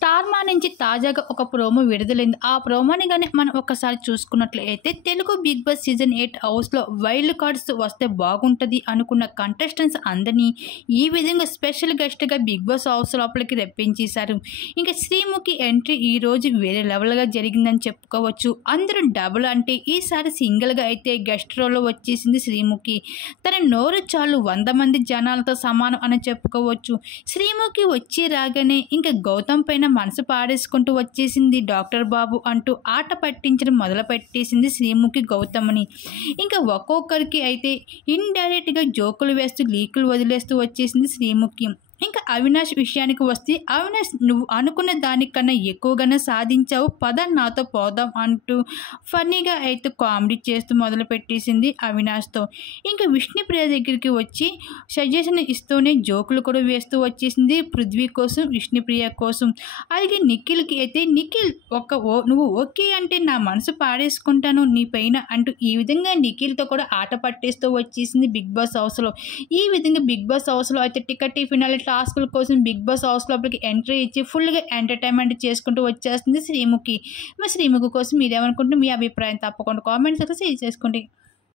Star మా నుంచి తాజాగా ఒక ప్రోమో విడుదలైంది. ఆ ప్రోమోని గాని మనం ఒక్కసారి చూసుకున్నట్లయితే తెలుగు బిగ్ బాస్ సీజన్ 8 హౌస్‌లో వైల్డ్ కార్డ్స్ వస్తే బాగుంటది అనుకున్న కంటెస్టెంట్స్ అందరినీ ఈ విధంగా స్పెషల్ గెస్ట్‌గా బిగ్ బాస్ హౌస్ లోపలికి రప్పించేశారు. ఇంకా శ్రీముఖి ఎంట్రీ ఈరోజు వేరే లెవెల్‌గా జరిగిందని చెప్పుకోవచ్చు. అందరూ డబుల్ అంటే ఈసారి సింగిల్‌గా అయితే గెస్ట్ రోల్‌లో వచ్చేసింది శ్రీముఖి. తన నోరు చాలు 100 మంది జనాలతో సమానం అని చెప్పుకోవచ్చు. శ్రీముఖి వచ్చి రాగానే ఇంకా గౌతమ్ పైన మనసు పాడేసుకుంటూ వచ్చేసింది. డాక్టర్ బాబు అంటూ ఆట పట్టించడం మొదలుపెట్టేసింది శ్రీముఖి గౌతమ్ని. ఇంకా ఒక్కొక్కరికి అయితే ఇండైరెక్ట్గా జోకులు వేస్తూ లీకులు వదిలేస్తూ వచ్చేసింది శ్రీముఖి. ఇంకా అవినాష్ విషయానికి వస్తే, అవినాష్ నువ్వు అనుకున్న దానికన్నా ఎక్కువగానే సాధించావు, పద నాతో పోదాం అంటూ ఫన్నీగా అయితే కామెడీ చేస్తూ మొదలుపెట్టేసింది అవినాష్తో. ఇంకా విష్ణుప్రియ దగ్గరికి వచ్చి సజెషన్ ఇస్తూనే జోకులు కూడా వేస్తూ వచ్చేసింది పృథ్వీ కోసం, విష్ణుప్రియ కోసం. అలాగే నిఖిల్కి అయితే నిఖిల్ నువ్వు ఓకే అంటే నా మనసు పాడేసుకుంటాను నీ పైన అంటూ ఈ విధంగా నిఖిల్తో కూడా ఆట పట్టేస్తూ వచ్చేసింది బిగ్ బాస్ హౌస్లో. ఈ విధంగా బిగ్ బాస్ హౌస్లో అయితే టికెట్ ఫినాలి టాస్కుల కోసం బిగ్ బాస్ హౌస్ లోపలికి ఎంట్రీ ఇచ్చి ఫుల్గా ఎంటర్టైన్మెంట్ చేసుకుంటూ వచ్చేస్తుంది శ్రీముఖి. మరి శ్రీముఖి కోసం మీరేమనుకుంటున్నారు? మీ అభిప్రాయం తప్పకుండా కామెంట్స్ అయితే షేర్ చేసుకోండి.